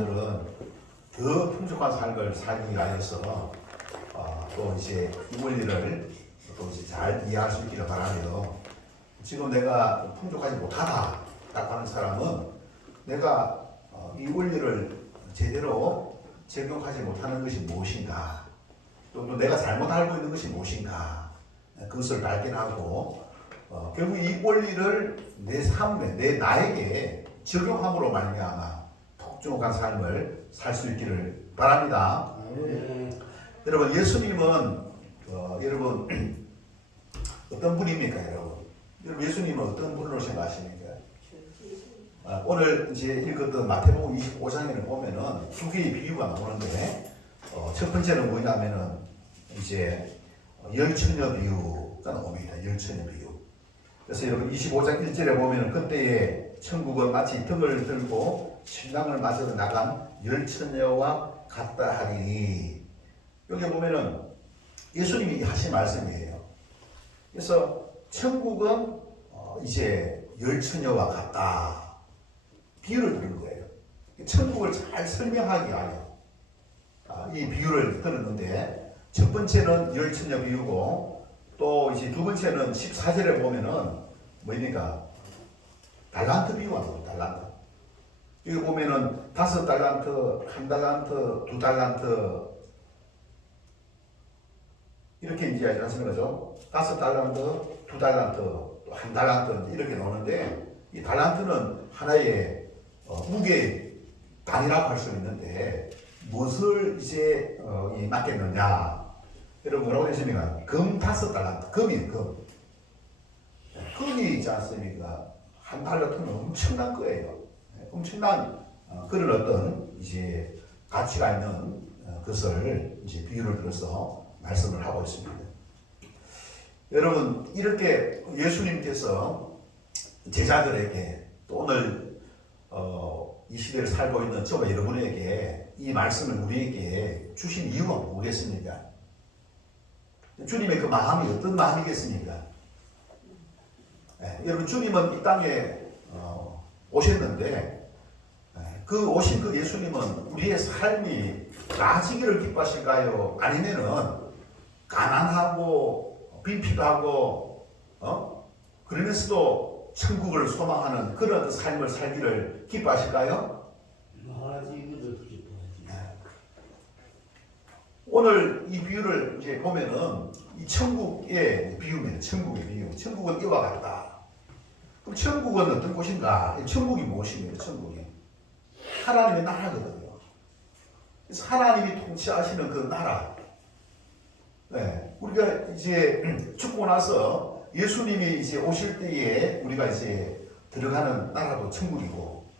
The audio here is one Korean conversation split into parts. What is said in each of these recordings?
사람들은 더 풍족한 삶을 살기 위하여서 또 이제 이 원리를 또 이제 잘 이해할 수 있기를 바라며, 지금 내가 풍족하지 못하다 딱 하는 사람은 내가 이 원리를 제대로 적용하지 못하는 것이 무엇인가, 또 내가 잘못 알고 있는 것이 무엇인가, 그것을 발견하고 결국 이 원리를 내 삶에, 내 나에게 적용함으로 말미암아 풍족한 삶을 살 수 있기를 바랍니다. 여러분, 예수님은 여러분 어떤 분입니까, 여러분? 여러분, 예수님은 어떤 분으로 생각하십니까? 오늘 이제 읽었던 마태복음 25장에는 보면은 두 개의 비유가 나오는데, 첫 번째는 뭐냐면은 이제 열처녀 비유가 나옵니다. 열처녀 비유. 그래서 여러분 25장 1절에 보면은 그때에 천국은 마치 등을 들고 신랑을 맞으러 나간 열처녀와 같다 하리니, 여기 보면은 예수님이 하신 말씀이에요. 그래서 천국은 이제 열처녀와 같다, 비유를 드린 거예요. 천국을 잘 설명하기 위하여 이 비유를 들었는데, 첫 번째는 열처녀 비유고, 또 이제 두 번째는 14절에 보면은 뭡니까? 달란트 비유가 나와요. 달란트. 여기 보면은 5달란트, 1달란트, 2달란트 이렇게 이제 하시는 거죠. 5달란트, 2달란트, 또 1달란트 이렇게 나오는데, 이 달란트는 하나의 무게 단위라고 할 수 있는데, 무엇을 이제 맡겼느냐? 여러분 뭐라고 했습니까? 금 5달란트, 금이에요, 금. 금이 있지 않습니까? 1달란트는 엄청난 거예요. 엄청난 그런 어떤 이제 가치가 있는 것을 이제 비유를 들어서 말씀을 하고 있습니다. 여러분, 이렇게 예수님께서 제자들에게, 또 오늘 이 시대를 살고 있는 저와 여러분에게 이 말씀을 우리에게 주신 이유가 뭐겠습니까? 주님의 그 마음이 어떤 마음이겠습니까? 여러분, 주님은 이 땅에 오셨는데, 그 오신 그 예수님은 우리의 삶이 나아지기를 기뻐하실까요? 아니면은 가난하고 빈필요하고 그러면서도 천국을 소망하는 그런 삶을 살기를 기뻐하실까요? 오늘 이 비유를 이제 보면은 이 천국의 비유입니다. 천국의 비유. 천국은 이와 같다. 그럼 천국은 어떤 곳인가? 천국이 무엇입니까? 천국이 하나님의 나라거든요. 그래서 하나님이 통치하시는 그 나라. 네, 우리가 이제 죽고 나서 예수님이 이제 오실 때에 우리가 이제 들어가는 나라도 천국이고,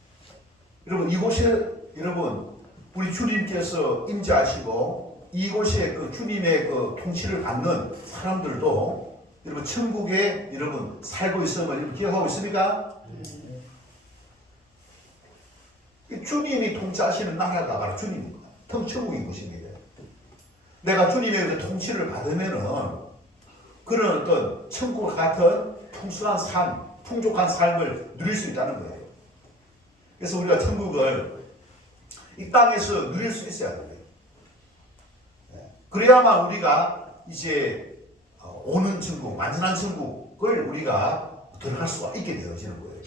여러분 이곳에 여러분 우리 주님께서 임재하시고 이곳에 그 주님의 그 통치를 받는 사람들도 여러분 천국에 여러분 살고 있음을 여러분 기억하고 있습니까? 주님이 통치하시는 나라가 바로 주님입니다. 천국인 것입니다. 내가 주님의 그 통치를 받으면은 그런 어떤 천국 같은 풍성한 삶, 풍족한 삶을 누릴 수 있다는 거예요. 그래서 우리가 천국을 이 땅에서 누릴 수 있어야 돼요. 그래야만 우리가 이제 오는 천국, 완전한 천국을 우리가 들어갈 수가 있게 되어지는 거예요.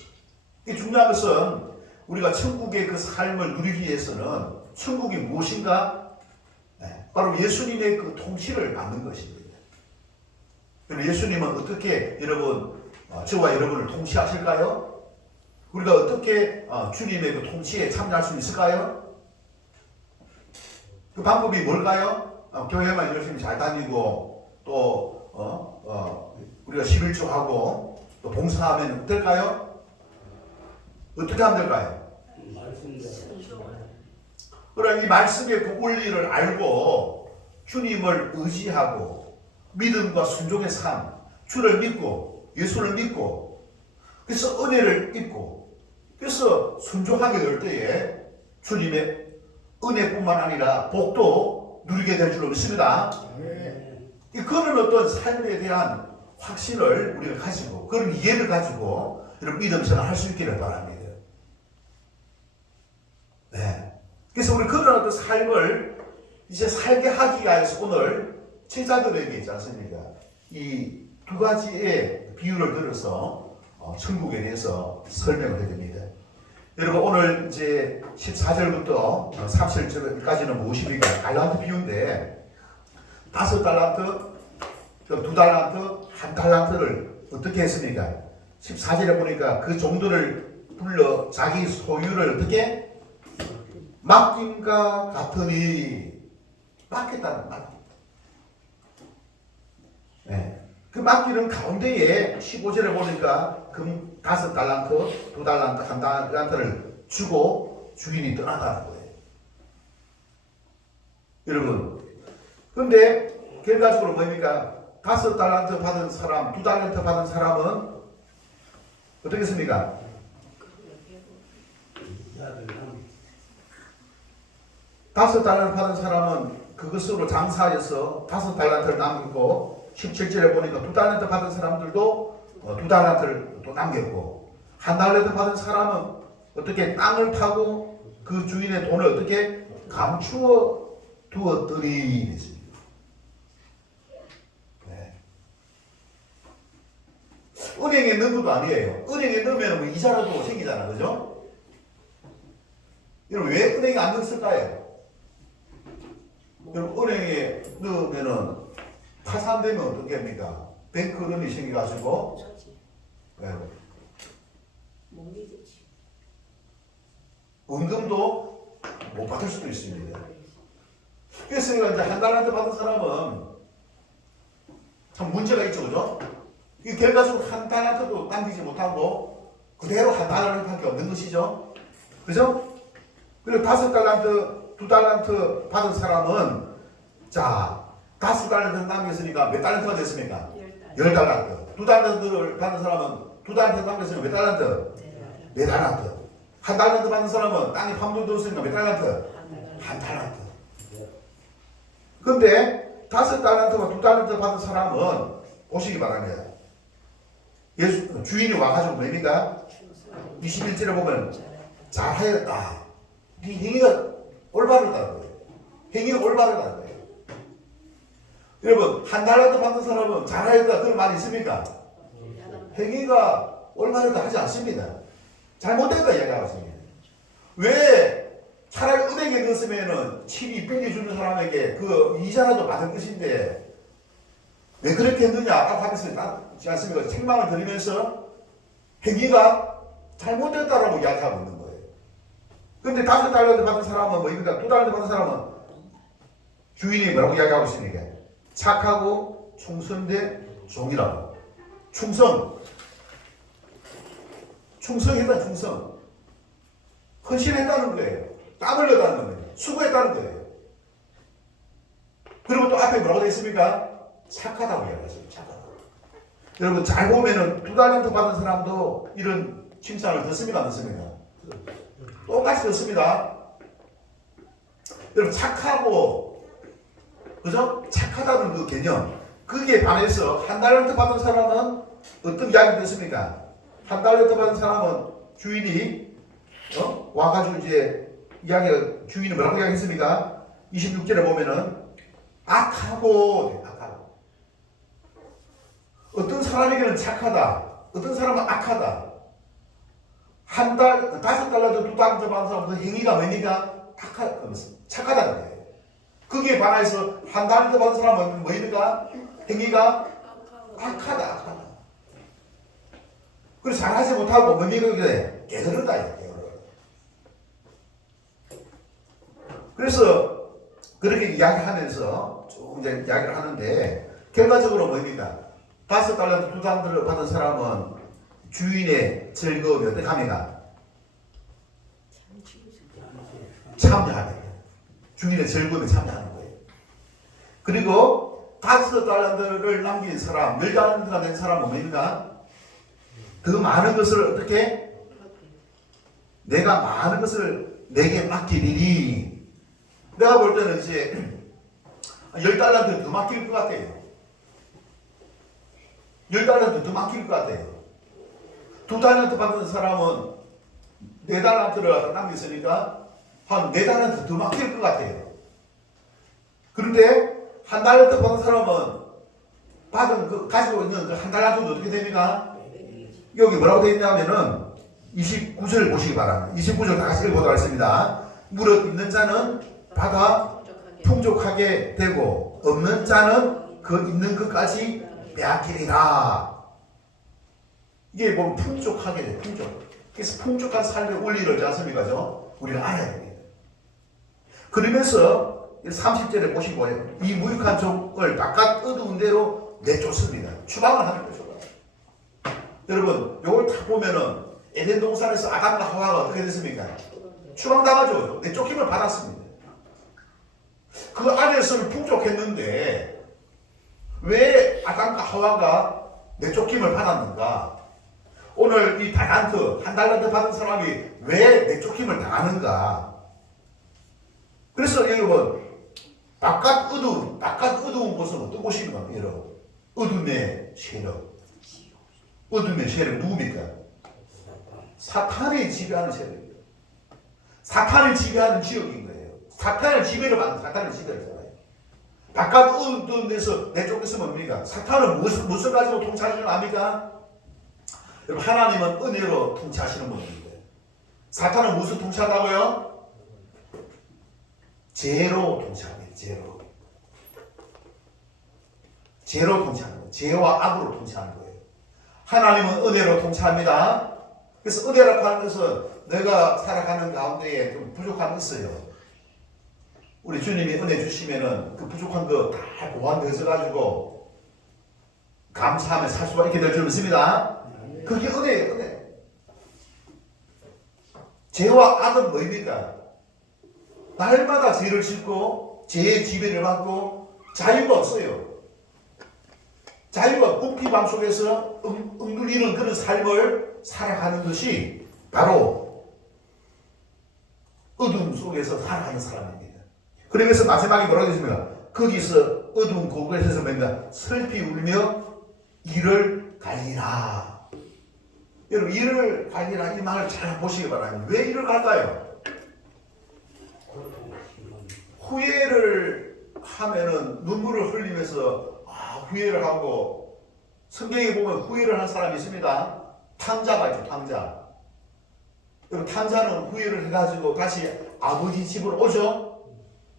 이 중요한 것은 우리가 천국의 그 삶을 누리기 위해서는 천국이 무엇인가? 바로 예수님의 그 통치를 받는 것입니다. 그럼 예수님은 어떻게 여러분, 저와 여러분을 통치하실까요? 우리가 어떻게 주님의 그 통치에 참여할 수 있을까요? 그 방법이 뭘까요? 교회만 열심히 잘 다니고 또 우리가 11조하고 또 봉사하면 될까요? 어떻게 하면 될까요? 그럼 이 말씀의 그 원리를 알고 주님을 의지하고 믿음과 순종의 삶, 주를 믿고 예수를 믿고 그래서 은혜를 입고 그래서 순종하게 될 때에 주님의 은혜뿐만 아니라 복도 누리게 될 줄로 믿습니다. 그런 어떤 삶에 대한 확신을 우리가 가지고 그런 이해를 가지고 여러분 믿음 생활 할 수 있기를 바랍니다. 네. 그래서 우리 그런 어떤 삶을 이제 살게 하기 위해서 오늘 제자들에게 있지 않습니까? 이 두 가지의 비유를 들어서 천국에 대해서 설명을 해드립니다. 여러분 오늘 이제 14절부터 37절까지는 무엇입니까? 달란트 비유인데 5달란트, 2달란트, 1달란트를 어떻게 했습니까? 14절에 보니까 그 종들을 불러 자기 소유를 어떻게? 맡김과 같으니 맡겠다는 말. 네. 그 맡기는 가운데에 15절에 보니까 금 5달란트, 2달란트, 1달란트를 주고 주인이 떠나가는 거예요. 여러분, 근데 결과적으로 뭡니까? 5달란트 받은 사람, 2달란트 받은 사람은 어떻겠습니까? 5달란트 받은 사람은 그것으로 장사해서 5달란트를 남기고 17절에 보니까 2달란트 받은 사람들도 2달란트를 또 남겼고 1달란트 받은 사람은 어떻게 땅을 파고 그 주인의 돈을 어떻게 감추어 두었더니 됐습니다. 네. 은행에 넣은 것도 아니에요. 은행에 넣으면 뭐 이자라도 생기잖아, 그죠? 여러분 왜 은행에 안 넣었을까요? 여러분 은행에 넣으면은 파산되면 어떻게 합니까? 뱅크런이 생겨가지고 원금도 못 받을 수도 있습니다. 그래서 이제 1달란트 받은 사람은 참 문제가 있죠, 그죠? 이 결과적으로 1달란트도 남기지 못하고 그대로 1달란트밖에 없는 것이죠, 그죠? 그리고 5달란트, 2달란트 받은 사람은 자 5달란트 남겼으니까 몇 달란트가 됐습니까? 10달란트. 2달란트를 받은 사람은 2달란트 남겼으니까 몇 달란트? 4달란트. 1달란트 받은 사람은 땅에 파묻어뒀으니까 몇 달란트? 1달란트. 근데 5달란트와 2달란트 받은 사람은 보시기 바랍니다. 예수, 주인이 와가지고 뭡니까? 21절에 보면 잘하였다. 네 행위가 올바르다는 거예요. 행위가 올바르다는 거예요. 여러분 1달란트 받는 사람은 잘하였다 그런 말이 있습니까? 행위가 올바르다 하지 않습니다. 잘못됐다 이야기하고 있습니다. 왜 차라리 은행에 넣었으면은 칩이 빌려주는 사람에게 그 이자라도 받을 것인데 왜 그렇게 했느냐? 아까 답했지 않습니까? 책망을 드리면서 행위가 잘못됐다라고 이야기하고 있는 거예요. 근데 5달란트 받은 사람은 뭐입니까? 2달란트 받은 사람은 주인이 뭐라고 이야기하고 있습니까? 착하고 충성된 종이라고. 충성했다, 충성. 헌신했다는 거예요. 땀 흘렸다는 거예요. 수고했다는 거예요. 그리고 또 앞에 뭐라고 되어 있습니까? 착하다고 이야기했어요. 착하다. 여러분 잘 보면은 2달란트 받은 사람도 이런 칭찬을 듣습니까? 안 듣습니까? 똑같이 듣습니다. 여러분 착하고 그죠? 착하다는 그 개념. 그게 반해서 1달란트 받은 사람은 어떤 이야기 듣습니까? 1달란트 받은 사람은 주인이 와가지고 이제 이야기가 주인이 뭐라고 이야기했습니까? 26절에 보면은 악하고. 어떤 사람에게는 착하다. 어떤 사람은 악하다. 5달란트, 2달란트 받은 사람은 그 행위가 뭡니까? 착하다는 거예요. 거기에 반해서 1달란트 받은 사람은 뭐입니까? 행위가 악하다. 그래서 잘하지 못하고 뭡니까? 게으르다. 그래서 그렇게 이야기하면서 쭉 이제 이야기를 하는데 결과적으로 뭐입니까? 5달란트, 2달란트를 받은 사람은 주인의 즐거움이 어떻게 합니까? 참여하게. 주인의 즐거움에 참여하는 거예요. 그리고 5달란트를 남긴 사람, 10달란트가 된 사람은 뭡니까? 더 많은 것을 어떻게? 내가 많은 것을 내게 맡기리니. 내가 볼 때는 이제 10달란트 더 맡길 것 같아요. 10달란트 더 맡길 것 같아요. 2달란트 받은 사람은 4달란트를 남겼으니까 한 4달란트 더 맡길 것 같아요. 그런데 한 달란트 받은 사람은 가지고 있는 그 한 달란트도 어떻게 됩니까? 여기 뭐라고 되어 있냐면은 29절 보시기 바랍니다. 29절 다 같이 읽어보도록 하겠습니다. 무릇 있는 자는 받아 풍족하게 되고 없는 자는 그 있는 것까지 빼앗기리라. 이게 뭐 풍족하게 돼, 풍족. 그래서 풍족한 삶의 원리를 않습니까? 우리가 알아야 됩니다. 그러면서 30절에 보시고요. 이 무익한 종을 바깥 어두운 데로 내쫓습니다. 추방을 하는 거죠. 여러분, 요걸 다 보면은 에덴 동산에서 아담과 하와가 어떻게 됐습니까? 추방당하죠. 내쫓김을 받았습니다. 그 안에서는 풍족했는데 왜 아담과 하와가 내쫓김을 받았는가? 오늘 이 한 달란트 받은 사람이 왜 내쫓김을 당하는가? 그래서 여러분, 바깥 어두운 곳은 어떤 곳인가? 여러분, 어둠의 세력. 어둠의 세력 누굽니까? 사탄이 지배하는 세력입니다. 사탄이 지배하는 지역인 거예요. 사탄을 지배를 받는 사탄을 지배하잖아요. 바깥 어두운 데서 내쫓겨서 뭡니까? 사탄은 무엇을 가지고 통치하시는 거 압니까? 여러분, 하나님은 은혜로 통치하시는 분입니다. 사탄은 무엇을 통치한다고요? 죄로 통치합니다. 죄로 통치하는 거예요. 죄와 악으로 통치하는 거예요. 하나님은 은혜로 통치합니다. 그래서 은혜라고 하는 것은 내가 살아가는 가운데에 좀 부족함이 있어요. 우리 주님이 은혜 주시면은 그 부족한 거 다 보완되어서 가지고 감사하며 살 수가 있게 될 줄 믿습니다. 그게 은혜예요, 은혜. 죄와 악은 뭐입니까? 날마다 죄를 짓고 죄의 지배를 받고 자유가 없어요. 자유가 궁핍함 속에서 누리는 그런 삶을 살아가는 것이 바로 어둠 속에서 살아가는 사람입니다. 그러면서 마지막에 뭐라고 했습니까? 거기서 어두운 곳에서 뭔가 슬피 울며 이를 갈리라. 여러분, 이를 갈리라 이 말을 잘 보시기 바랍니다. 왜 이를 갈까요? 후회를 하면은 눈물을 흘리면서 후회를 하고, 성경에 보면 후회를 한 사람이 있습니다. 탕자가 있죠, 탕자. 여러분, 탕자는 후회를 해가지고 다시 아버지 집으로 오죠?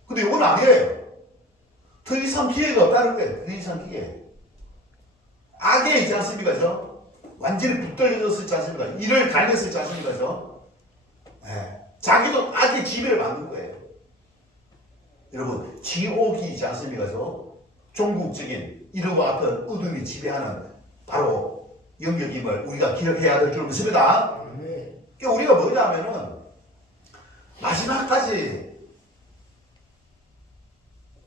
근데 이건 아니에요. 더 이상 기회가 없다는 거예요. 더 이상 기회. 악에 있지 않습니까? 완전히 붙들려졌을 있지 않습니까? 이를 갈렸을 있지 않습니까? 네. 자기도 악의 지배를 받는 거예요. 여러분, 지옥이 있지 않습니까? 종국적인 이러와 같은 어둠이 지배하는 바로 영역임을 우리가 기억해야 될 줄 믿습니다. 그러니까 우리가 뭐냐면은 마지막까지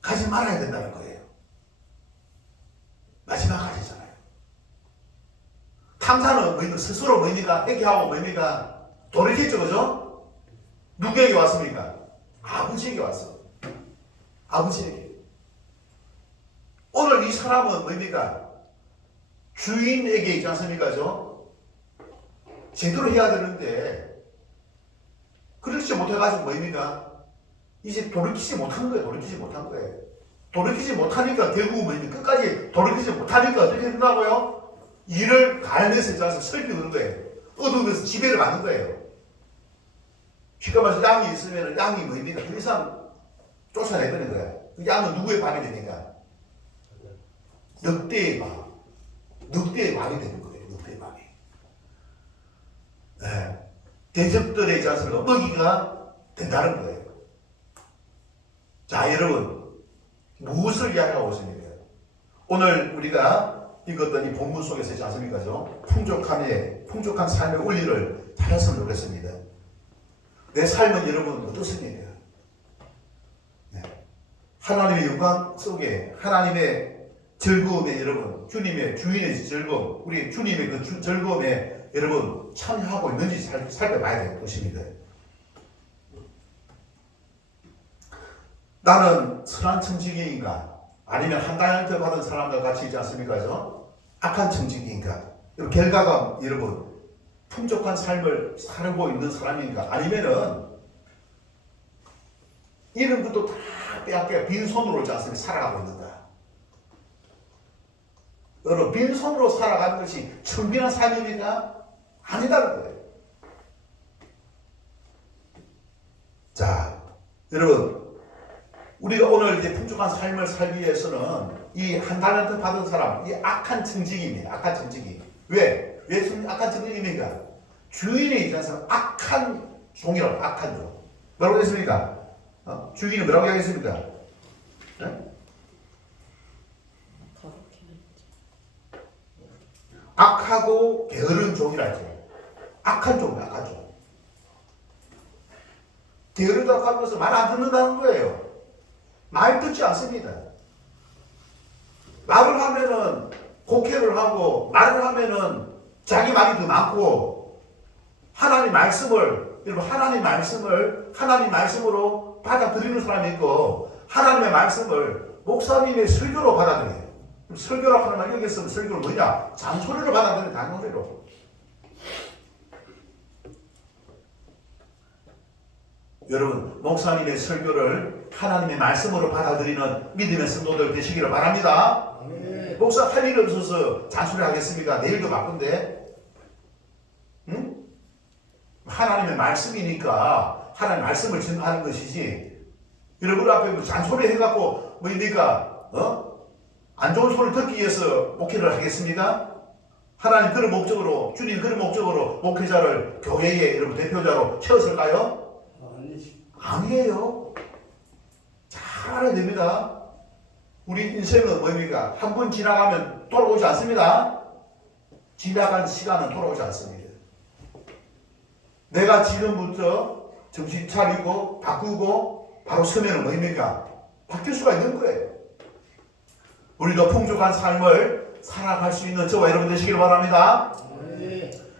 가지 말아야 된다는 거예요. 마지막까지잖아요. 탐사는 뭡니까? 스스로 뭡니까? 회개하고 뭡니까? 돌이켰죠, 그죠? 누구에게 왔습니까? 아버지에게 왔어. 아버지에게. 오늘 이 사람은 뭡니까? 주인에게 있지 않습니까? 제대로 해야 되는데 그렇지 못해가지고 뭡니까? 이제 돌이키지 못한 거예요. 돌이키지 못하니까 결국 뭡니까? 끝까지 돌이키지 못하니까 어떻게 된다고요? 이를 갈면서 있잖아요. 슬피 우는 거예요. 어두우면서 지배를 받는 거예요. 쉽게 말해서 양이 있으면 양이 뭡니까? 그 이상 쫓아내버리는 거예요. 그 양은 누구의 밥이 되니까? 늑대의 밥. 늑대의 밥이 되는 거예요. 늑대의 밥이. 네. 대적들의 자세가 먹이가 된다는 거예요. 자, 여러분, 무엇을 이야기하고 있습니까? 오늘 우리가 읽었던 이 본문 속에서 있지 않습니까? 풍족한 삶의 원리를 찾았으면 좋겠습니다. 내 삶은 여러분 어떻습니까? 네. 하나님의 영광 속에 하나님의 즐거움에 여러분, 주님의 주인의 즐거움, 우리 주님의 그 즐거움에 여러분 참여하고 있는지 살펴봐야 될 것입니다. 나는 선한 청지기인가? 아니면 한 달란트 받은 사람과 같이 있지 않습니까? 악한 청지기인가? 결과가 여러분 풍족한 삶을 살고 있는 사람인가? 아니면은 이런 것도 다 빼앗겨 빈손으로 오지 않습니까? 살아가고 있는 거야. 여러분, 빈손으로 살아가는 것이 청빈한 삶입니까? 아니다는 거예요. 자, 여러분, 우리가 오늘 이제 풍족한 삶을 살기 위해서는 이 한 달란트 받은 사람, 이 악한 청지기입니다. 악한 청지기. 왜? 왜 악한 청지기입니까? 주인이 있잖아요. 악한 종이라고, 악한 종. 뭐라고 했습니까? 주인이 뭐라고 하겠습니까? 네? 악하고 게으른 종이라 했죠. 악한 종이야, 악한 종. 게으르다고 하면서 말 안 듣는다는 거예요. 말 듣지 않습니다. 말을 하면은 곡해를 하고, 말을 하면은 자기 말이 더 많고, 하나님 말씀을, 여러분, 하나님 말씀으로 받아들이는 사람이 있고, 하나님의 말씀을 목사님의 설교로 받아들여요. 설교라고 하는 말, 여기 쓰면 설교는 뭐냐? 잔소리로 받아들여요, 잔소리로. 여러분, 목사님의 설교를 하나님의 말씀으로 받아들이는 믿음의 성도들 되시기를 바랍니다. 아멘. 목사 할 일 없어서 잔소리 하겠습니까? 내일도 바쁜데? 응? 하나님의 말씀이니까 하나님의 말씀을 전하는 것이지, 여러분 앞에 뭐 잔소리 해갖고 뭐입니까? 안 좋은 소리를 듣기 위해서 목회를 하겠습니까? 하나님 그런 목적으로, 주님 그런 목적으로 목회자를 교회의 여러분 대표자로 채웠을까요? 아니에요. 잘해야 됩니다. 우리 인생은 뭡니까? 한 번 지나가면 돌아오지 않습니다. 지나간 시간은 돌아오지 않습니다. 내가 지금부터 정신 차리고 바꾸고 바로 서면은 뭡니까? 바뀔 수가 있는 거예요. 우리도 풍족한 삶을 살아갈 수 있는 저와 여러분 되시길 바랍니다.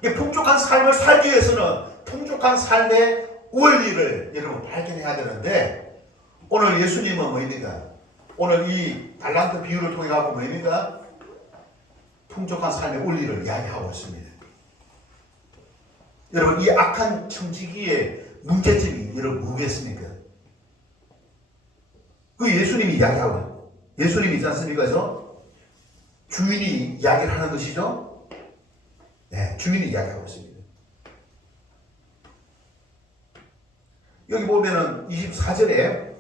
이 풍족한 삶을 살기 위해서는 풍족한 삶의 원리를 여러분 발견해야 되는데, 오늘 예수님은 뭡니까? 오늘 이 달란트 비유를 통해 갖고 뭡니까? 풍족한 삶의 원리를 이야기하고 있습니다. 여러분, 이 악한 청지기의 문제점이 여러분 뭐겠습니까? 그 예수님이 이야기하고 있는, 예수님이 있지 않습니까? 주인이 이야기를 하는 것이죠? 네, 주인이 이야기하고 있습니다. 여기 보면은 24절에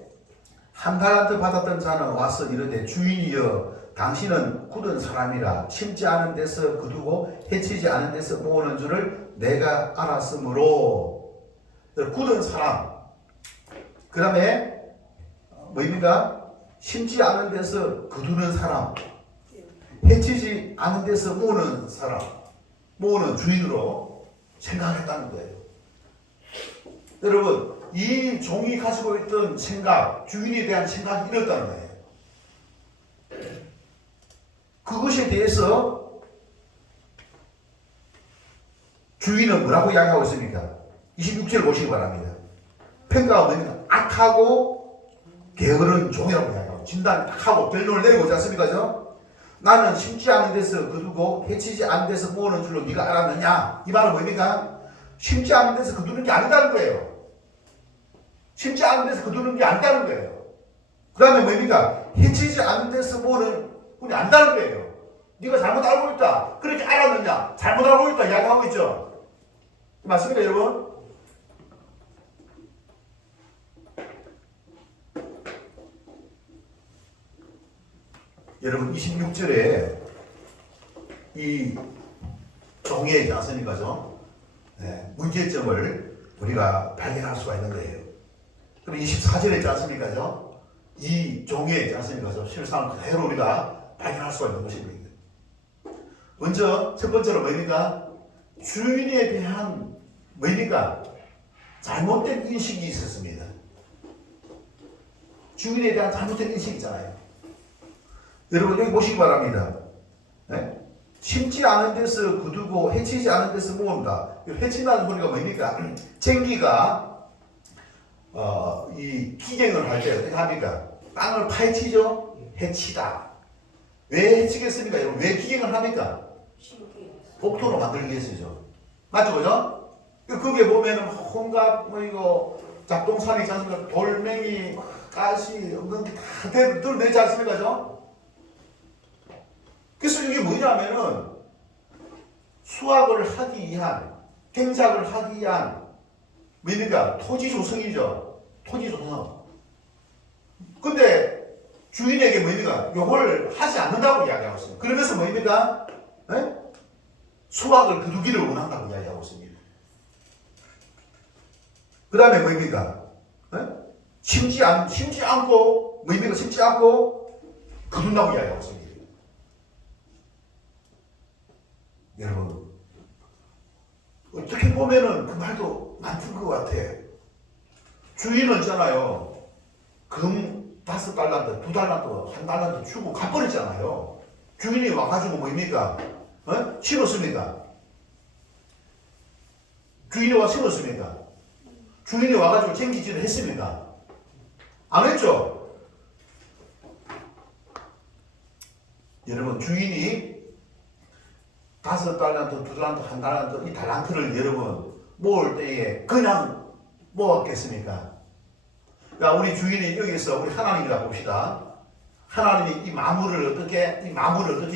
한 달란트 받았던 자는 와서 이르되 주인이여 당신은 굳은 사람이라 심지 않은 데서 거두고 해치지 않은 데서 모으는 줄을 내가 알았으므로. 굳은 사람, 그 다음에 뭐입니까? 심지 않은 데서 거두는 사람, 해치지 않은 데서 모으는 사람, 모으는 주인으로 생각했다는 거예요. 여러분, 이 종이 가지고 있던 생각, 주인에 대한 생각이 이렇다는 거예요. 그것에 대해서 주인은 뭐라고 이야기하고 있습니까? 26절 보시기 바랍니다. 평가가 뭡니까? 악하고 게으른 종이라고 이야기하고, 진단 악하고 결론을 내리고 있지 않습니까? 나는 심지 않은 데서 거두고 해치지 않은 데서 모으는 줄로 네가 알았느냐? 이 말은 뭡니까? 심지 않은 데서 거두는 게 아니다는 거예요. 심지 않은 데서 거두는 게 아니다는 거예요. 그 다음에 뭡니까? 해치지 않은 데서 모으는 분이 아니다는 거예요. 네가 잘못 알고 있다. 그렇게 알았느냐? 잘못 알고 있다 이야기하고 있죠. 맞습니까, 여러분? 여러분, 26절에 이 종에 있지 않습니까? 네, 문제점을 우리가 발견할 수가 있는 거예요. 그럼 24절에 있지 않습니까? 이 종에 있지 않습니까? 실상 그대로 우리가 발견할 수가 있는 것입니다. 먼저 첫 번째로 뭡니까? 주인에 대한 뭡니까? 잘못된 인식이 있었습니다. 주인에 대한 잘못된 인식이 있잖아요. 여러분, 여기 보시기 바랍니다. 네? 심지 않은 데서 거두고 해치지 않은 데서 모은다. 해친다는 소리가 뭡니까? 쟁기가 이 기경을 할 때 어떻게 합니까? 땅을 파헤치죠? 해치다. 왜 해치겠습니까? 여러분, 왜 기경을 합니까? 복토로 만들기 위해서죠. 맞죠, 그죠? 거기에 보면은 온갖 뭐 이거 잡동사니 있지 않습니까? 돌멩이, 가시, 엉겅퀴 다 드러내지 않습니까? 그래서 이게 뭐냐면은 수확을 하기 위한, 경작을 하기 위한 뭡니까? 토지 조성이죠. 토지 조성. 근데 주인에게 뭡니까? 요걸 하지 않는다고 이야기하고 있습니다. 그러면서 뭡니까? 에? 수확을 거두기를 원한다고 이야기하고 있습니다. 그 다음에 뭡니까? 에? 심지 않고 뭡니까? 심지 않고 거둔다고 이야기하고 있습니다. 여러분, 어떻게 보면은 그 말도 맞는 것 같아. 주인은 있잖아요. 금 5달란트, 2달란트, 1달란트 주고 가버렸잖아요. 주인이 와가지고 뭡니까? 심었습니까? 주인이 와 심었습니까? 주인이 와가지고 챙기질을 했습니까? 안 했죠? 여러분, 주인이 5달란트, 2달란트, 1달란트, 이 달란트를 여러분 모을 때에 그냥 모았겠습니까? 그러니까 우리 주인이 여기서 우리 하나님이라 봅시다. 하나님이 이 마물을 어떻게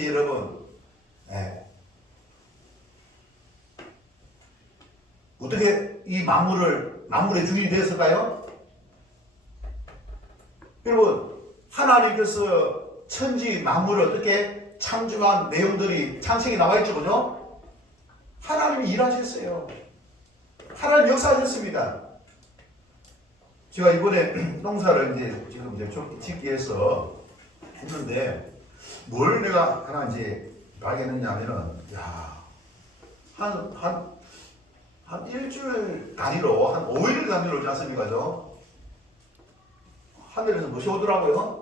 여러분, 어떻게 이 마물의 주인이 되었을까요? 여러분, 하나님께서 천지 만물을 어떻게 창조한 내용들이 창세기에 나와 있죠, 그죠? 하나님이 일하셨어요. 하나님 역사하셨습니다. 제가 이번에 농사를 지금 짓기 위해서 했는데, 뭘 내가 하나 이제 발견했냐면은, 한 일주일 단위로, 한 5일 단위로 오지 않습니까? 하늘에서 무엇이 오더라고요?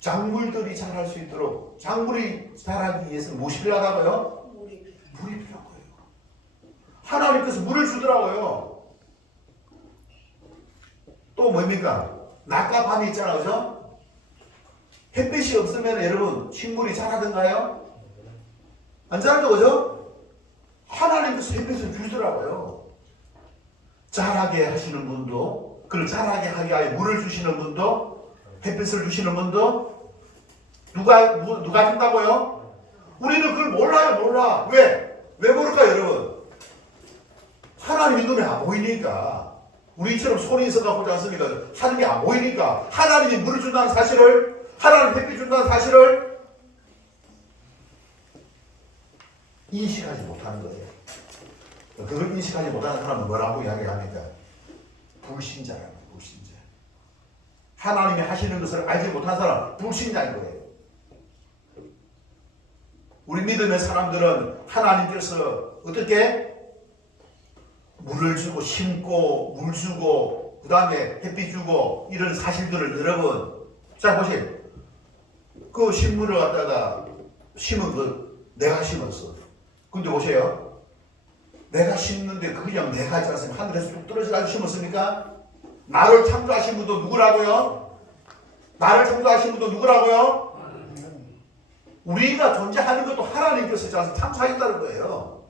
작물들이 자랄 수 있도록, 작물이 자라기 위해서는 무엇이 필요하다고요? 물이 필요한 거예요. 하나님께서 물을 주더라고요. 또 뭡니까? 낮과 밤이 있잖아요, 그죠? 햇빛이 없으면 여러분 식물이 자라던가요? 안 자라죠, 그죠? 하나님께서 햇빛을 주시더라고요. 자라게 하시는 분도, 그걸 자라게 하기 위하여 물을 주시는 분도, 햇빛을 주시는 분도 누가 준다고요? 우리는 그걸 몰라. 왜 모를까요, 여러분? 하나님이 눈에 안 보이니까. 우리처럼 손이 있어서 보지 않습니까? 하늘이 안 보이니까. 하나님이 물을 준다는 사실을, 하나님이 햇빛 준다는 사실을 인식하지 못하는 거예요. 그걸 인식하지 못하는 사람은 뭐라고 이야기합니까? 불신자라는 거예요. 불신자. 하나님이 하시는 것을 알지 못한 사람, 불신자인 거예요. 우리 믿음의 사람들은 하나님께서 어떻게 물을 주고 심고 물 주고 그 다음에 햇빛 주고 이런 사실들을 여러분 자 보세요. 그 식물을 갖다가 심은 그 내가 심었어. 근데 보세요. 내가 심는데 그냥 내가 하지 않습니까? 하늘에서 뚝 떨어져가지고 심었습니까? 나를 창조하신 분도 누구라고요? 나를 창조하신 분도 누구라고요? 우리가 존재하는 것도 하나님께서 창조하셨다는 거예요.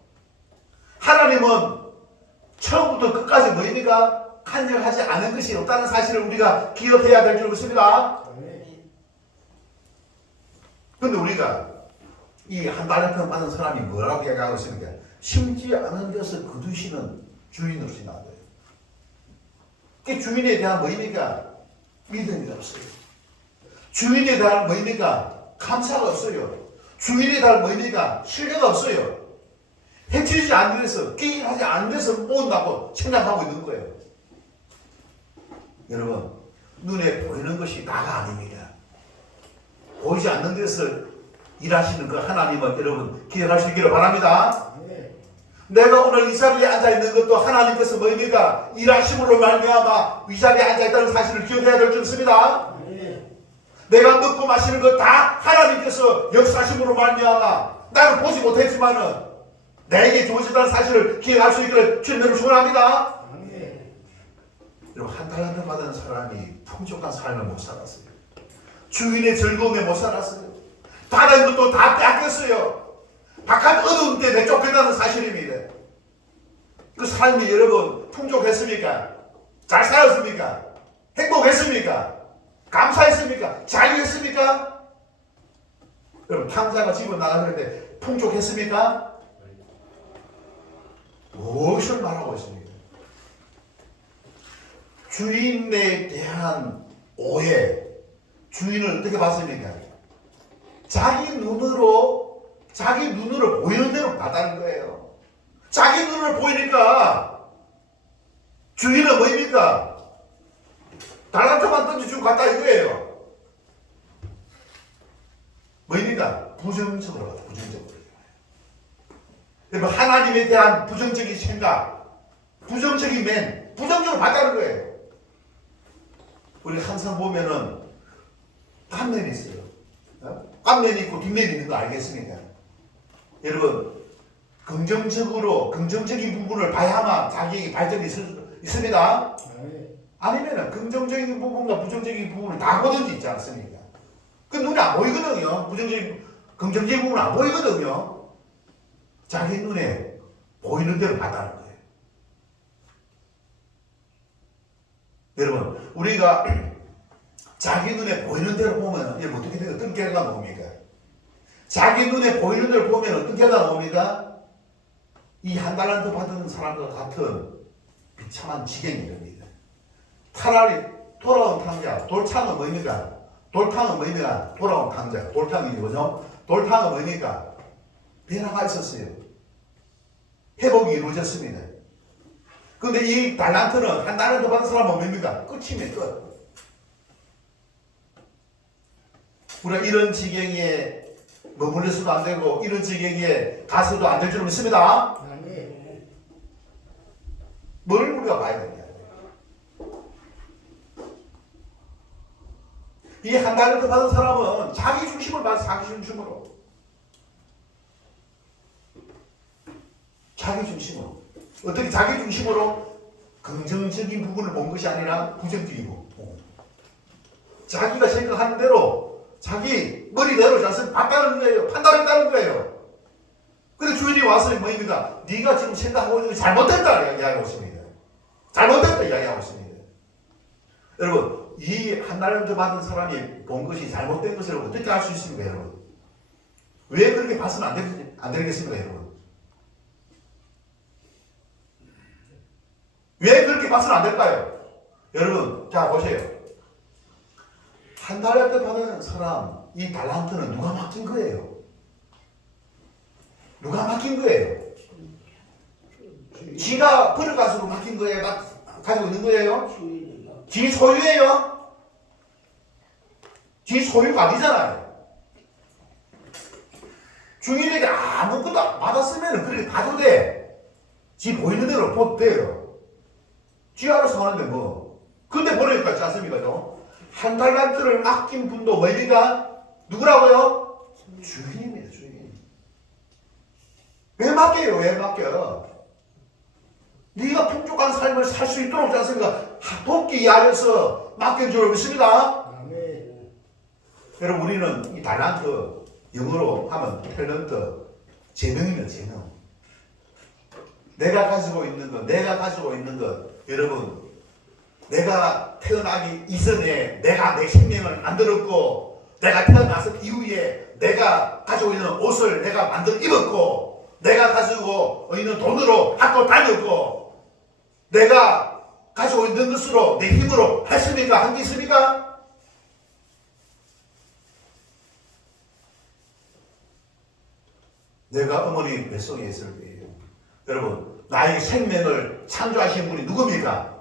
하나님은 처음부터 끝까지 뭐입니까? 간절하지 않은 것이 없다는 사실을 우리가 기억해야 될 줄 믿습니다. 그런데 우리가 이 한 달란트 받은 사람이 뭐라고 얘기하고 있습니까? 심지 않은 데서 거두시는 주인 없이 나와요. 그 주인에 대한 뭐입니까? 믿음이 없어요. 주인에 대한 뭐입니까? 감사가 없어요. 주인에 대한 뭐입니까? 신뢰가 없어요. 해치지 않는 데서, 게임하지 않는 데서 모은다고 생각하고 있는 거예요. 여러분, 눈에 보이는 것이 나가 아닙니다. 보이지 않는 데서 일하시는 그 하나님은 여러분 기억하시기를 바랍니다. 내가 오늘 이 자리에 앉아있는 것도 하나님께서 뭐입니까? 일하심으로 말미암아 이 자리에 앉아있다는 사실을 기억해야 될 줄 믿습니다. 내가 먹고 마시는 것 다 하나님께서 역사심으로 말미암아 나는 보지 못했지만은 내게 주어졌다는 사실을 기억할 수 있기를 주님으로 축원합니다. 여러분 한 달란트 받은 사람이 풍족한 삶을 못 살았어요. 주인의 즐거움에 못 살았어요. 다른 것도 다 뺏겼어요. 바깥 어두운 때 내쫓겼다는 사실입니다. 그 삶이 여러분 풍족했습니까? 잘 살았습니까? 행복했습니까? 감사했습니까? 자유했습니까? 여러분 탕자가 집을 나가는데 풍족했습니까? 무엇을 말하고 있습니까? 주인에 대한 오해, 주인을 어떻게 봤습니까? 자기 눈으로 보이는 대로 봤다는 거예요. 자기 눈으로 보이니까 주인은 뭐입니까? 달란트만 던져주고 갔다 이거예요. 뭐입니까? 부정적으로 갔다, 부정적으로. 여러분, 하나님에 대한 부정적인 생각, 부정적인 면, 부정적으로 봤다는 거예요. 우리 항상 보면은 앞면이 있어요. 앞면이 있고 뒷면이 있는 거 알겠습니까? 여러분, 긍정적인 부분을 봐야만 자기에게 발전이 있습니다. 아니면은 긍정적인 부분과 부정적인 부분을 다 거둔 게 있지 않습니까? 그 눈에 안 보이거든요. 긍정적인 부분은 안 보이거든요. 자기 눈에 보이는 대로 봤다는 거예요. 여러분, 우리가 자기 눈에 보이는 대로 보면 어떻게 돼요? 어떤 결과가 나옵니까? 자기 눈에 보이는 대로 보면 어떤 결과가 나옵니까? 이 한 달란트 받은 사람과 같은 비참한 지경이 됩니다. 차라리 돌아온 탕자, 돌탕은 뭐입니까? 돌탕은 뭐입니까? 돌아온 탕자, 돌탕이 뭐죠? 돌탕은 뭐입니까? 변화가 있었어요. 회복이 이루어졌습니다. 근데 이 달란트는 한 달란트 받은 사람은 뭡니까? 끝이면 끝. 우리가 이런 지경에 머물러서도 안 되고 이런 지경에 가서도 안 될 줄 믿습니다. 뭘 우리가 봐야 되냐? 이 한 달란트 받은 사람은 자기 중심을 봐서 자기 중심으로. 자기 중심으로. 어떻게 자기 중심으로? 긍정적인 부분을 본 것이 아니라 부정적인 부분. 자기가 생각하는 대로 자기 머리대로 자신을 봤다는 거예요. 판단했다는 거예요. 근데 주인이 와서 뭐입니까? 네가 지금 생각하고 있는 게 잘못됐다 이야기하고 있습니다. 잘못됐다 이야기하고 있습니다. 여러분, 이 한 달란트 받은 사람이 본 것이 잘못된 것을 어떻게 알 수 있습니까, 여러분? 왜 그렇게 봐서는 안 되겠습니까, 여러분? 왜 그렇게 봐서는 안 될까요? 여러분, 자, 보세요. 한 달란트 받은 사람, 이 달란트는 누가 맡긴 거예요? 누가 맡긴 거예요? 지가 버려가지고 맡긴 거예요? 가지고 있는 거예요? 지 소유예요? 지 소유가 아니잖아요. 주인에게 아무것도 받았으면 그렇게 봐도 돼. 지 보이는 대로 봐도 돼요. 지 알아서 하는데 뭐. 근데 버리니까 있지 않습니까? 한 달란트를 맡긴 분도 뭐입니까? 누구라고요? 주인입니다. 주인. 왜 맡겨요? 왜 맡겨? 네가 풍족한 삶을 살 수 있도록 하지 않습니까? 돕기 위하여서 맡긴 줄 믿습니다. 여러분, 우리는 이 달란트, 영어로 하면 탤런트, 재능입니다. 재능. 내가 가지고 있는 것, 여러분, 내가 태어나기 이전에 내가 내 생명을 만들었고, 내가 태어나서 이후에 내가 가지고 있는 옷을 내가 만들어 입었고, 내가 가지고 있는 돈으로 학교 다녔고, 내가 가지고 있는 것으로 내 힘으로 했습니까? 한 게 있습니까? 내가 어머니 뱃속에 있을 때예요. 여러분, 나의 생명을 창조하신 분이 누굽니까?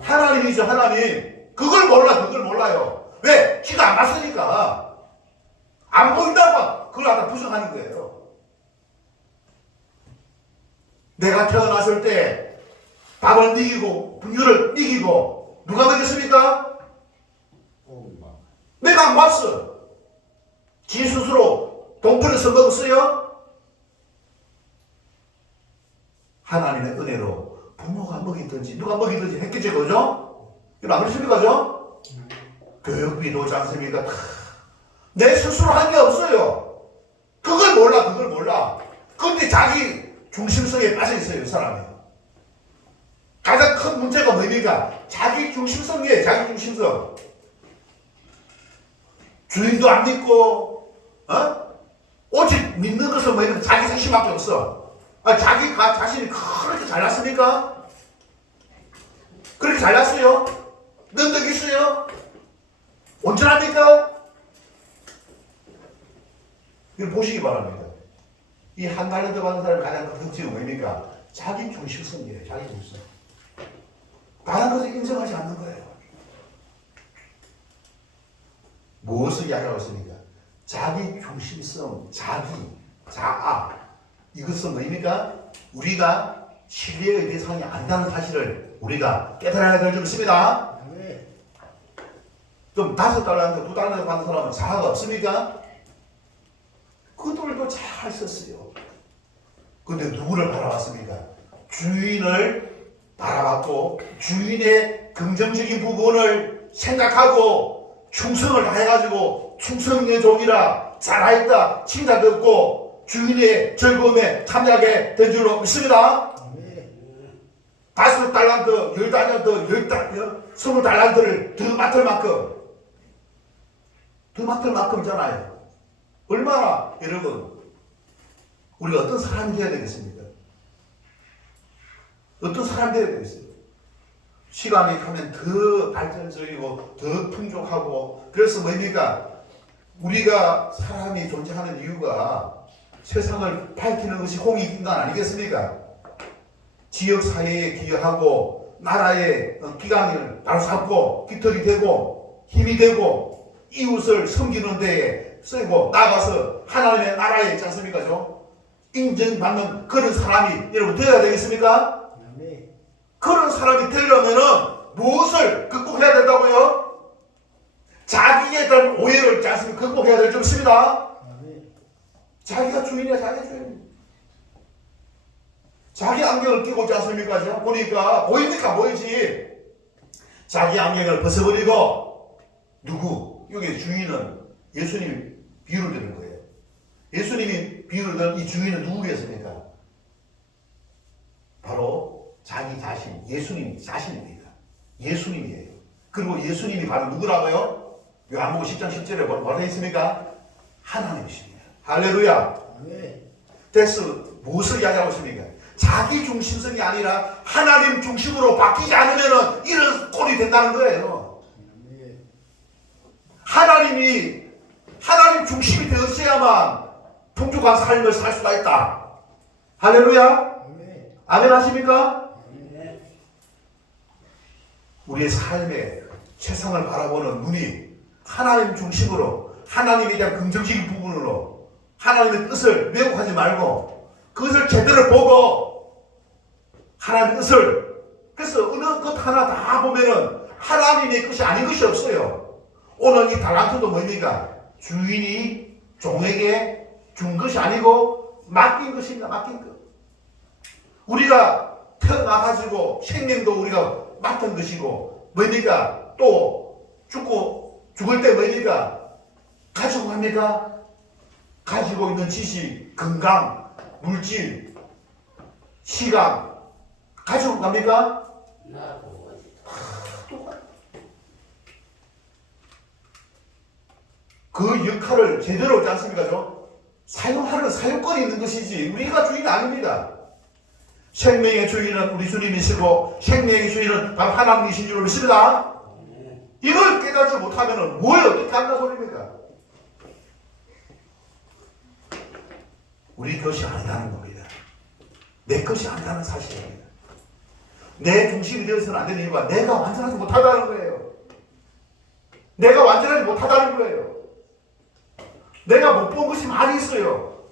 하나님이죠. 하나님. 그걸 몰라요. 왜? 지가 안 봤으니까. 안 보인다고 그걸 갖다 부정하는 거예요. 내가 태어났을 때 밥을 이기고 분유를 이기고 누가 먹였습니까? 내가 안 봤어. 지 스스로 돈 벌어서 먹었어요? 하나님의 은혜로 부모가 먹이든지 누가 먹이든지 했겠죠, 그죠? 이거 안 그렇습니까, 그죠? 교육비도 오지 않습니까? 내 스스로 한 게 없어요. 그걸 몰라. 근데 자기 중심성에 빠져 있어요, 이 사람이. 가장 큰 문제가 뭡니까? 자기 중심성이에요, 자기 중심성. 주인도 안 믿고, 오직 믿는 것은 뭐냐면 자기 자신밖에 없어. 자기 자신이 그렇게 잘났습니까? 그렇게 잘났어요? 능력 있어요? 온전합니까? 이걸 보시기 바랍니다. 이 한 달란트 받은 사람의 가장 큰 특징은 뭡니까? 자기 중심성이에요. 자기 중심성. 다른 것을 인정하지 않는 거예요. 무엇을 이야기하고 있습니까? 자기 중심성, 자아. 이것은 뭐입니까? 우리가 신뢰의 대상이 아니라는 사실을 우리가 깨달아야 될 줄 믿습니다. 좀 5달란트, 2달란트 받은 사람은 자아가 없습니까? 그들도 잘 썼어요. 근데 누구를 바라봤습니까? 주인을 바라봤고 주인의 긍정적인 부분을 생각하고 충성을 다해가지고 충성의 종이라 잘하였다 칭찬 듣고 주인의 즐거움에 참여하게 된 줄로 믿습니다. 5달란트, 10달란트, 20달란트를 더 맡을 만큼이잖아요. 얼마나 여러분 우리가 어떤 사람이 되어야 되겠습니까? 어떤 사람이 되어야 되겠어요? 시간이 가면 더 발전적이고 더 풍족하고 그래서 뭡니까? 우리가 사람이 존재하는 이유가 세상을 밝히는 것이 공익인간 아니겠습니까? 지역사회에 기여하고 나라의 기강을 바로잡고 깃털이 되고 힘이 되고 이웃을 섬기는 데에 쓰고 나가서 하나님의 나라에 있지 않습니까? 인정받는 그런 사람이 여러분 되어야 되겠습니까? 그런 사람이 되려면은 무엇을 극복해야 된다고요? 자기에 대한 오해를 있지 않습니까? 극복해야 될 줄 믿습니다. 자기가 주인이야, 자기가 주인. 자기 안경을 끼고 있지 않습니까? 보니까 보입니까? 보이지? 자기 안경을 벗어버리고 누구? 여기 주인은 예수님이 비유를 드는 거예요. 예수님이 비유를 드는 이 주인은 누구겠습니까? 바로 자기 자신, 예수님 자신입니다. 예수님이에요. 그리고 예수님이 바로 누구라고요? 요한복음 10장 10절에 뭐라 했습니까? 하나님이십니다. 할렐루야. 그래서 무엇을 이야기하고 있습니까? 자기 중심성이 아니라 하나님 중심으로 바뀌지 않으면 이런 꼴이 된다는 거예요. 하나님 중심이 되었어야만 풍족한 삶을 살 수가 있다. 할렐루야. 아멘 하십니까? 우리의 삶에 세상을 바라보는 눈이 하나님 중심으로 하나님에 대한 긍정적인 부분으로 하나님의 뜻을 왜곡하지 말고 그것을 제대로 보고 하나님의 뜻을 그래서 어느 것 하나 다 보면은 하나님의 것이 아닌 것이 없어요. 오늘 이 달란트도 뭡니까? 주인이 종에게 준 것이 아니고 맡긴 것입니다. 맡긴 것. 우리가 태어나가지고 생명도 우리가 맡은 것이고 뭡니까? 또 죽을 때 뭡니까? 가지고 갑니까? 가지고 있는 지식, 건강, 물질, 시간 가지고 갑니까? 그 역할을 제대로 하지 않습니까? 사용하는 사용권이 있는 것이지 우리가 주인이 아닙니다. 생명의 주인은 우리 주님이시고 생명의 주인은 바로 하나님이신 줄 믿습니다. 이걸 깨닫지 못하면 뭘 어떻게 한다 소리입니까? 우리 것이 아니라는 겁니다. 내 것이 아니라는 사실입니다. 내 중심이 되어서는 안 되는 이유가 내가 완전하지 못하다는 거예요. 내가 완전하지 못하다는 거예요. 내가 못 본 것이 많이 있어요.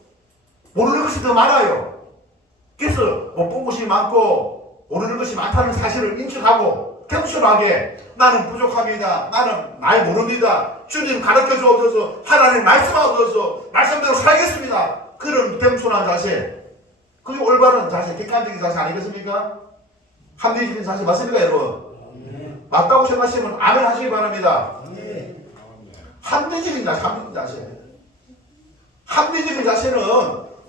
모르는 것이 더 많아요. 그래서 못 본 것이 많고 모르는 것이 많다는 사실을 인식하고 겸손하게 나는 부족합니다. 나는 말 모릅니다. 주님 가르쳐 주옵소서. 하나님 말씀하옵소서. 말씀대로 살겠습니다. 그런 겸손한 자세. 그게 올바른 자세, 객관적인 자세 아니겠습니까? 합리적인 자세 맞습니까 여러분? 맞다고 생각하시면 아멘 하시기 바랍니다. 합리적인 자세, 합리적인 자세. 합리적인 자세는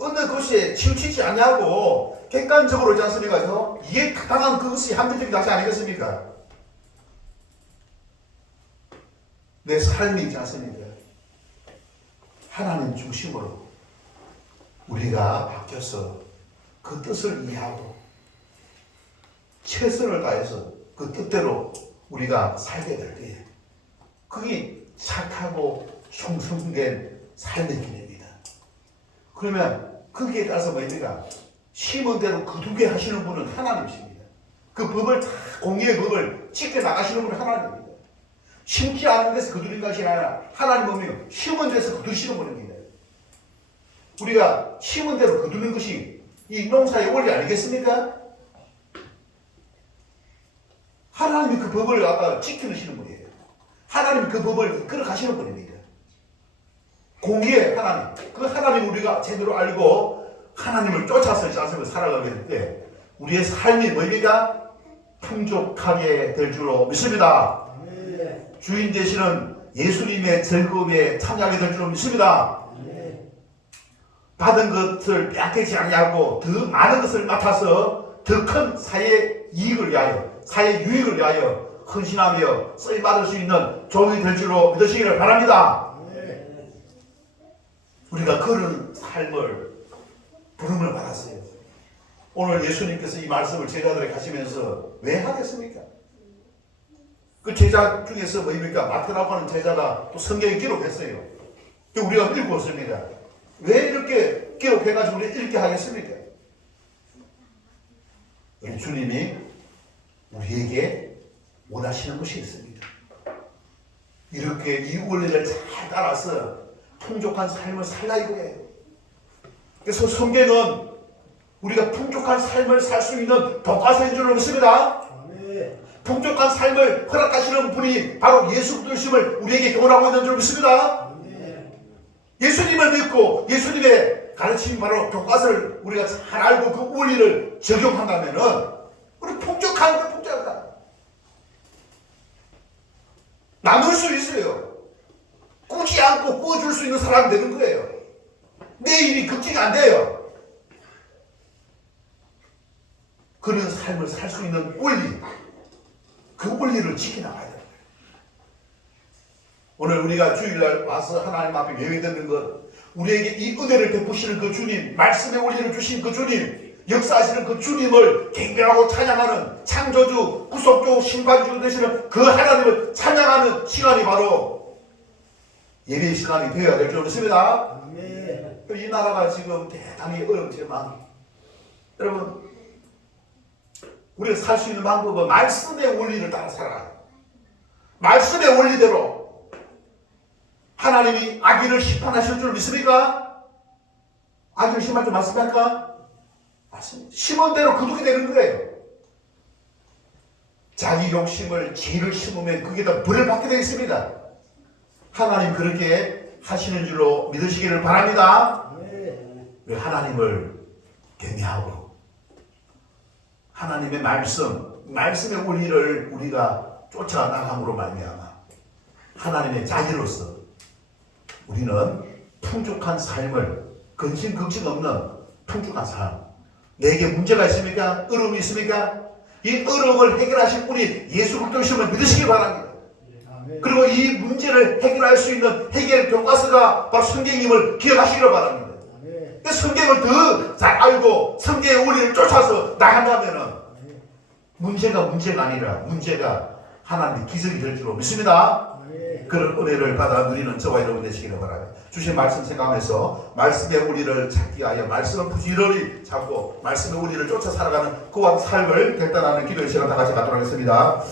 어느 것에 치우치지 않냐고 객관적으로 있지 않습니까? 이게 타당한 그것이 합리적인 자세 아니겠습니까? 내 삶이 있지 않습니까? 하나님 중심으로 우리가 바뀌어서 그 뜻을 이해하고 최선을 다해서 그 뜻대로 우리가 살게 될 때에 그게 착하고 충성된 삶의 길입니다. 그러면 거기에 따라서 뭐입니까? 심은 대로 거두게 하시는 분은 하나님이십니다. 그 법을 다 공의의 법을 지켜나가시는 분은 하나님입니다. 심지 않은 데서 거두는 것이 아니라 하나님 보면 심은 데서 거두시는 분입니다. 우리가 심은 대로 거두는 것이 이 농사의 원리 아니겠습니까? 하나님이 그 법을 갖다 지켜주시는 분이에요. 하나님이 그 법을 이끌어 가시는 분입니다. 공의의 하나님, 그 하나님을 우리가 제대로 알고 하나님을 쫓아서 자신을 살아가게 될 때 우리의 삶이 뭐입니까? 풍족하게 될 줄로 믿습니다. 주인 되시는 예수님의 즐거움에 참여하게 될 줄로 믿습니다. 받은 것을 빼앗기지 아니하고 더 많은 것을 맡아서 더 큰 사회 이익을 위하여, 사회 유익을 위하여 헌신하며 쓰임받을 수 있는 종이 될 줄로 믿으시기를 바랍니다. 우리가 그런 삶을 부름을 받았어요. 오늘 예수님께서 이 말씀을 제자들에게 하시면서 왜 하겠습니까? 그 제자 중에서 뭐입니까? 마태라고 하는 제자가 또 성경에 기록했어요. 우리가 읽었습니다. 왜 이렇게 기록해가지고 우리 읽게 하겠습니까? 우리 주님이 우리에게 원하시는 것이 있습니다. 이렇게 이 원리를 잘 따라서 풍족한 삶을 살라 이거예요. 그래서 성경은 우리가 풍족한 삶을 살 수 있는 독가서인 줄로 믿습니다. 풍족한 삶을 허락하시는 분이 바로 예수 그리스도를 우리에게 교훈하고 있는 줄 믿습니다. 예수님을 믿고 예수님의 가르침이 바로 교과서를 우리가 잘 알고 그 원리를 적용한다면은 우리 풍족하다. 나눌 수 있어요. 꾸지 않고 꾸어줄 수 있는 사람이 되는 거예요. 내 일이 걱정이 안 돼요. 그런 삶을 살 수 있는 원리, 그 원리를 지켜나가야 돼요. 오늘 우리가 주일날 와서 하나님 앞에 예배드리는 것, 우리에게 이 은혜를 베푸시는 그 주님, 말씀의 원리를 주신 그 주님, 역사하시는 그 주님을 경배하고 찬양하는 창조주, 구속주, 심판주 되시는 그 하나님을 찬양하는 시간이 바로 예배의 시간이 되어야 될 줄 믿습니다. 이 나라가 지금 대단히 어렵지만 여러분, 우리가 살 수 있는 방법은 말씀의 원리를 따라 살아요. 말씀의 원리대로 하나님이 악인을 심판하실 줄 믿습니까? 악인을 심판할 줄 맞습니까? 맞습니다. 심은 대로 거두게 되는 거예요. 자기 욕심을, 죄를 심으면 거기에다 벌을 받게 되어 있습니다. 하나님 그렇게 하시는 줄로 믿으시기를 바랍니다. 왜 하나님을 경외하고 하나님의 말씀의 원리를 우리가 쫓아나감으로 말미암아 하나님의 자녀로서 우리는 풍족한 삶을 근심 걱정 없는 풍족한 삶. 내게 문제가 있습니까? 어려움이 있습니까? 이 어려움을 해결하실 분이 예수 그리스도심을 믿으시기 바랍니다. 그리고 이 문제를 해결할 수 있는 해결 교과서가 바로 성경임을 기억하시기를 바랍니다. 성경을 더 잘 알고 성경의 원리를 쫓아서 나간다면 문제가 아니라 문제가 하나님의 기적이 될 줄로 믿습니다. 그런 은혜를 받아 누리는 저와 여러분 되시기를 바랍니다. 주신 말씀 생각하면서 말씀의 우리를 찾기 위하여 말씀을 부지런히 찾고 말씀의 우리를 쫓아 살아가는 그와 삶을 결단하는 기도의 시간 다 같이 갖도록 하겠습니다.